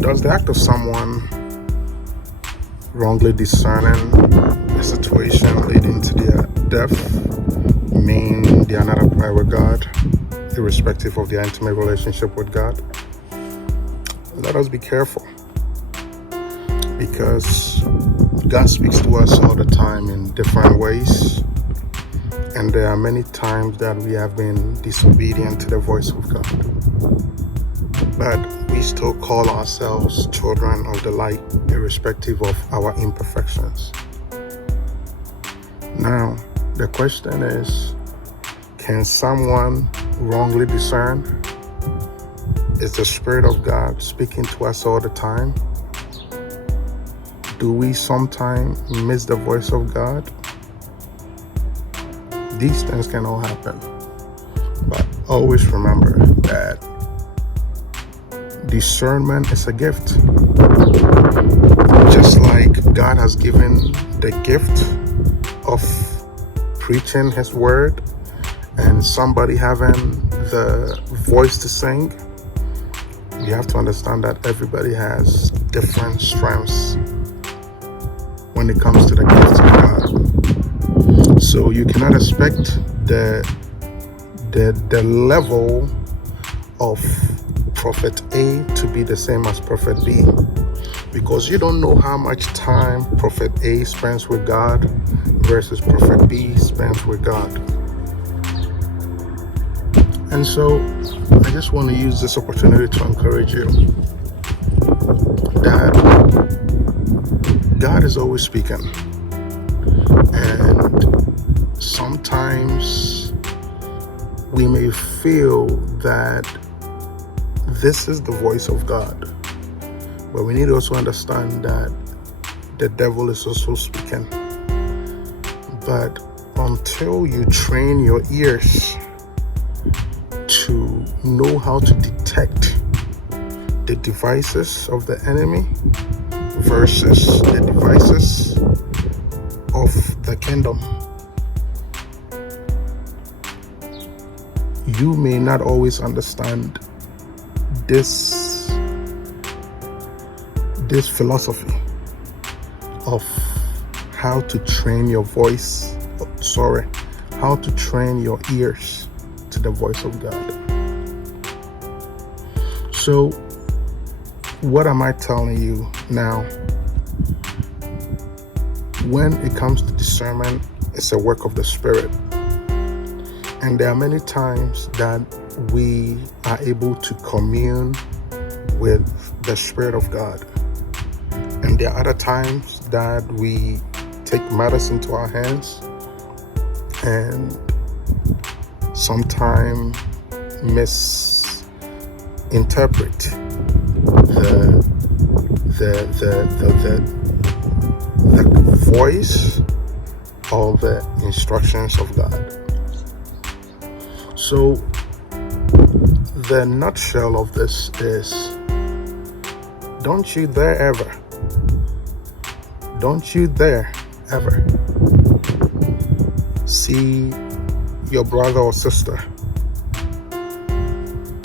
Does the act of someone wrongly discerning a situation leading to their death mean they are not upright with God, irrespective of their intimate relationship with God? Let us be careful, because God speaks to us all the time in different ways, and there are many times that we have been disobedient to the voice of God, but we still call ourselves children of the light, irrespective of our imperfections. Now, the question is, can someone wrongly discern? Is the Spirit of God speaking to us all the time? Do we sometimes miss the voice of God? These things can all happen. But always remember that discernment is a gift. Just like God has given the gift of preaching His word and somebody having the voice to sing, you have to understand that everybody has different strengths when it comes to the gifts of God. So you cannot expect the level of Prophet A to be the same as Prophet B, because you don't know how much time Prophet A spends with God versus Prophet B spends with God. And so I just want to use this opportunity to encourage you that God is always speaking, and sometimes we may feel that this is the voice of God, but we need to also understand that the devil is also speaking. But until you train your ears to know how to detect the devices of the enemy versus the devices of the kingdom, you may not always understand this philosophy of how to train your voice, how to train your ears to the voice of God. So what am I telling you now? When it comes to discernment, it's a work of the Spirit. And there are many times that we are able to commune with the Spirit of God. And there are other times that we take matters into our hands and sometimes misinterpret the voice or the instructions of God. So the nutshell of this is, don't you dare ever see your brother or sister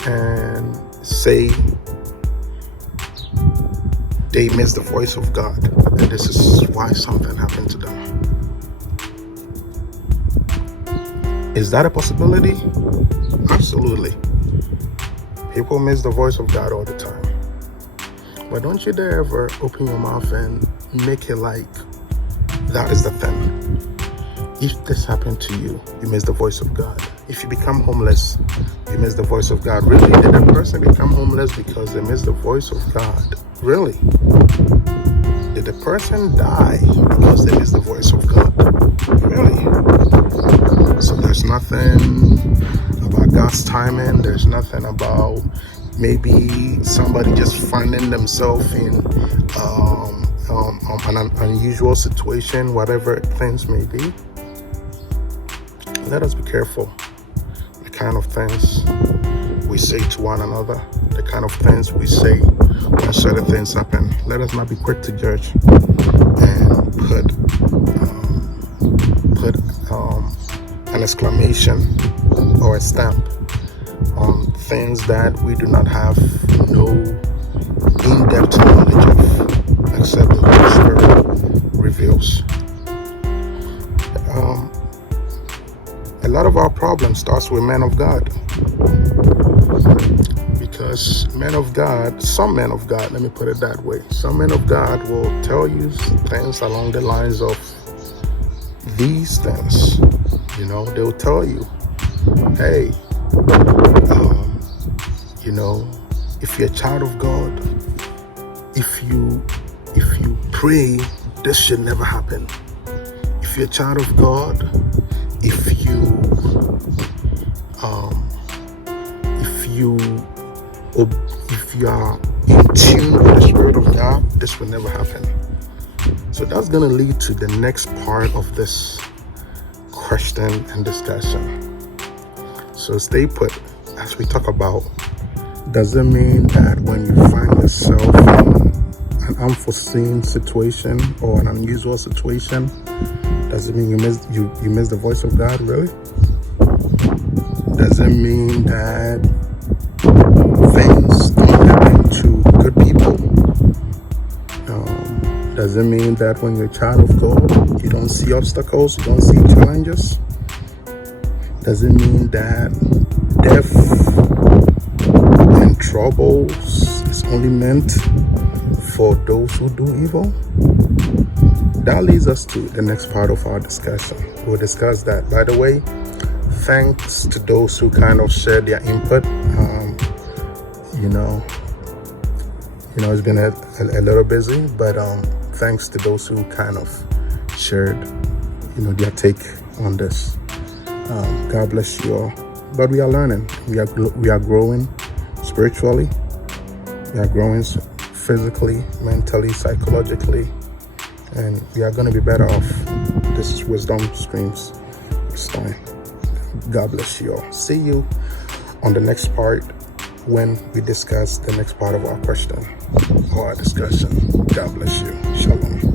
and say they miss the voice of God, and this is why something happened to them. Is that a possibility? Absolutely. People miss the voice of God all the time. But don't you dare ever open your mouth and make it like that is the thing. If this happened to you, you miss the voice of God. If you become homeless, you miss the voice of God. Really? Did that person become homeless because they missed the voice of God? Really? Did the person die because they missed the voice of God? Really? So there's nothing about God's timing. There's nothing about maybe somebody just finding themselves in an unusual situation, whatever things may be. Let us be careful the kind of things we say to one another, the kind of things we say when certain things happen. Let us not be quick to judge and put an exclamation or a stamp on things that we do not have no in-depth our problem starts with men of God. Because some men of God, let me put it that way, some men of God will tell you things along the lines of these things. They'll tell you, hey, if you're a child of God, if you pray, this should never happen. If you're a child of God, if you are in tune with the Spirit of God, this will never happen. So that's going to lead to the next part of this question and discussion. So stay put as we talk about, does it mean that when you find yourself in an unforeseen situation or an unusual situation, does it mean you miss the voice of God? Really? Does it mean that things don't happen to good people? Does it mean that when you're a child of God, you don't see obstacles, you don't see challenges? Does it mean that death and troubles is only meant for those who do evil? That leads us to the next part of our discussion. We'll discuss that. By the way, thanks to those who kind of shared their input. It's been a little busy, but thanks to those who kind of shared, their take on this. God bless you all. But we are learning. We are growing spiritually. We are growing physically, mentally, psychologically, and we are going to be better off. This is Wisdom Streams with Stein. God bless you all. See you on the next part when we discuss the next part of our question or our discussion. God bless you. Shalom.